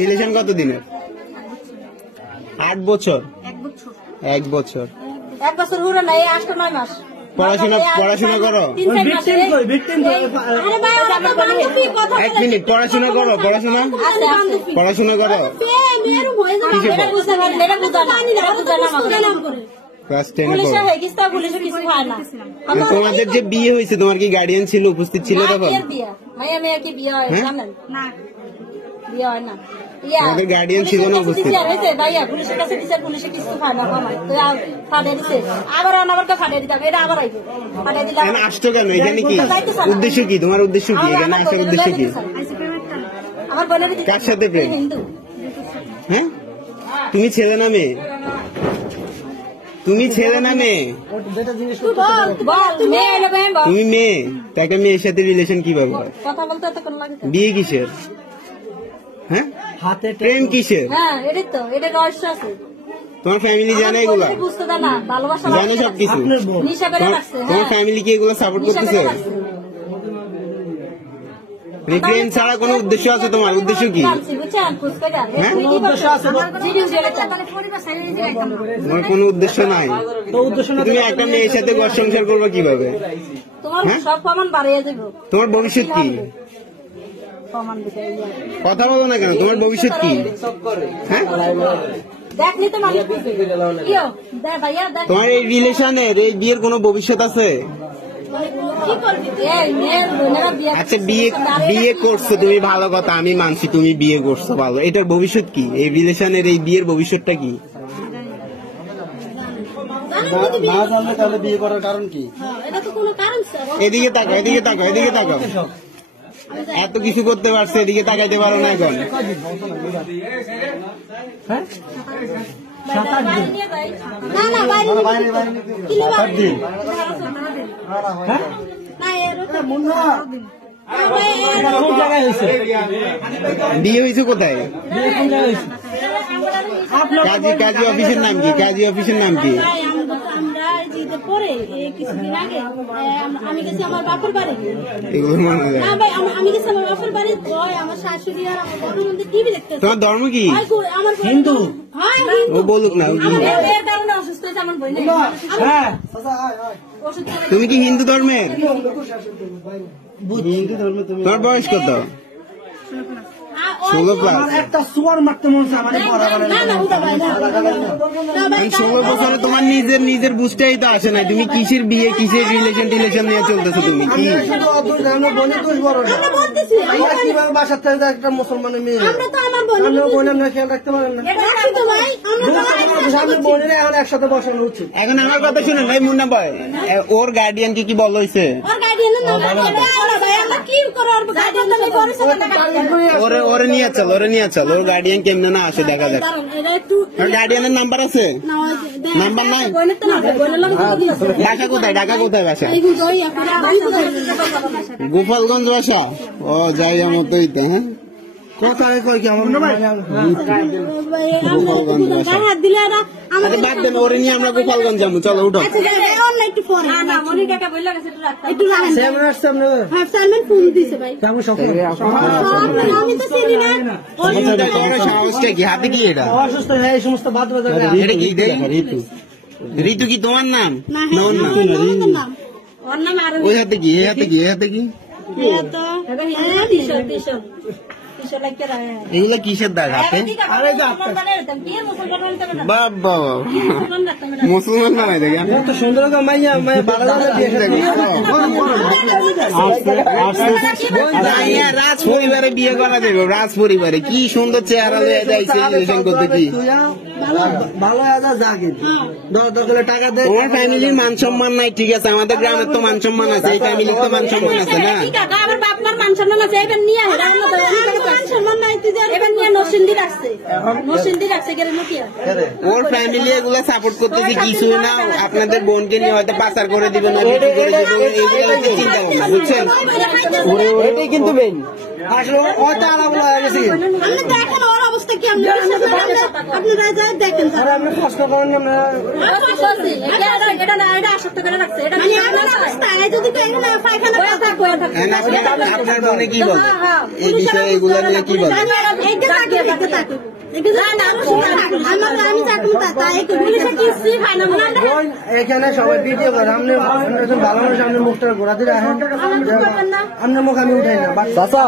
Relation কত দিনের? 8 বছর। 1 বছর পুরো নাই, 8-9 মাস। পড়াশোনা করো? 1 মিনিট, পড়াশোনা করো? পড়াশোনা করো? ক্লাস 10 এ পড়ো। তোমাদের যে বিয়ে হয়েছে তোমার কি গার্ডিয়ান ছিল, উপস্থিত ছিল তখন? আমাদের গার্ডিয়ান ছিল না উপস্থিত? আসতো কেন এখানে? কি উদ্দেশ্য, কি তোমার উদ্দেশ্য কি এখানে আসার উদ্দেশ্য কি? কার সাথে প্রেম? হ্যাঁ, তুমি ছেলে না মেয়ে? তুমি ছেলে না মেয়ে? তুমি মেয়ে, তাকে মেয়ের সাথে রিলেশন কিভাবে হয়? বিয়ে কিসের? হ্যাঁ, প্রেম কিসের? তোমার ফ্যামিলি জানে এগুলো? জানে সবকিছু? তোমার ফ্যামিলি কি এগুলো সাপোর্ট করতেছে? প্রেম ছাড়া কোনো উদ্দেশ্য আছে তোমার? উদ্দেশ্য কি? তোমার কোনো উদ্দেশ্য নাই? তুমি একটা মেয়ের সাথে ঘর সংসার করবে কিভাবে? তোমার ভবিষ্যৎ কি? কথা বলো না কেন? তোমার ভবিষ্যৎ কি? হ্যাঁ, তোমার এই রিলেশনের, এই বিয়ের কোনো ভবিষ্যৎ আছে? আচ্ছা, বিয়ে করছো তুমি, ভালো কথা, আমি মানছি তুমি বিয়ে করছো, ভালো। এটার ভবিষ্যৎ কি? এই রিলেশনের এই বিয়ের ভবিষ্যৎটা কি? না জানলে তাহলে বিয়ে করার কারণ কি? এদিকে তাকাও, এদিকে তাকাও, এদিকে তাকাও। এত কিছু করতে পারছে, এদিকে তাকাইতে পারো না এখন? বিয়ে হয়েছে কোথায়? কাজী অফিসের নাম কি? কাজী অফিসের নাম কি? আমি গেছি আমার বাপের বাড়ি। আমি গেছি আমার বাপের বাড়ি। আমার শাশুড়ি আর আমার বড় বোনদের টিভি দেখতেছে। তোমার ধর্ম কি? হিন্দু। ও বলুক না। তুমি কি হিন্দু ধর্মের? হিন্দু ধর্মে তুমি? তোমার বয়স কত? 16 ক্লাস। একটা সুয়ার মারতে মন চায় আমাদের পড়া বলে না। 16 বছরে তোমার নিজের বুঝতেই তো আসে না। তুমি কিসের বিয়ে, কিসের রিলেশন নিয়ে চলতেছো? তুমি কি বাসার থেকে একটা মুসলমানের মেয়ে, বোনের খেয়াল রাখতে পারেন না? বোনের এখন একসাথে বসানো উচিত। এখন আমার কথা শুনেন ভাই, মুন্না ভাই, ওর গার্ডিয়ান কি বল হয়েছে? ওরে নিয়ে চল, ওর গার্ডিয়ান কেমন না আসে দেখা যাক। ওর গার্ডিয়ানের নাম্বার আছে? নাম্বার নাই? ঢাকা কোথায় বাসা? গোপালগঞ্জ বাসা। ও যাই আমার তো হইতে। হ্যাঁ, কোথায় কয় কি আমার বাদ দেন, ওরে নিয়ে আমরা গোপালগঞ্জ যাবো। চলো উঠো। সাহসটা কি? হাতে কি এটা? অসুস্থ এই সমস্ত বাদ বাজার। ঋতু কি তোমার নাম? না ওর নাম? ওই হাতে কি? এই হাতে কি? এই হাতে কি? এগুলো কিসের দাগ হাতে? বাবা, মুসলমান বানাই দেখে এত সুন্দর রাজ পরিবারে বিয়ে করা যাবে। রাজ পরিবারে কি সুন্দর চেহারা যাইছে করতে। কি ভালো জাগে টাকা দেয়। তোমার ফ্যামিলির মান সম্মান নাই, ঠিক আছে, আমাদের গ্রামের তো মান সম্মান আছে, এই ফ্যামিলির তো মান সম্মান আছে না? আমার বাপমার মান সম্মান আছে, এবার নিয়ে ওর ফ্যামিলি এগুলো সাপোর্ট করতেছে কিছু না। আপনাদের বোনকে নিয়ে হয়তো পাচার করে দিবে না, বিক্রি করে দিবে, এইগুলো চিন্তা ভাবনা, বুঝছেন? এটাই কিন্তু মেইন। আসলে হয়তো আলাদা হয়ে গেছে। অবস্থা কি আপনারা দেখেন, আপনি কষ্ট করেন না। আপনার বোনে কি বলে এই বিষয়ে? এগুলো নিয়ে কি বলে? আছে তা করবো। আমি যা করবো তাই পুলিশে কিছুই খাই না মনে বোন, এখানে সবাই ভিডিও করে আপনি একজন ভালো মানুষ, আপনি মুখটা ঘোরাতে রাখেন, আপনার মুখ আমি উঠাই না। চাচা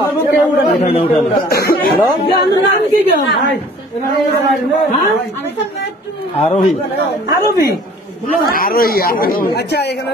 হ্যালো আরোহী আচ্ছা এখানে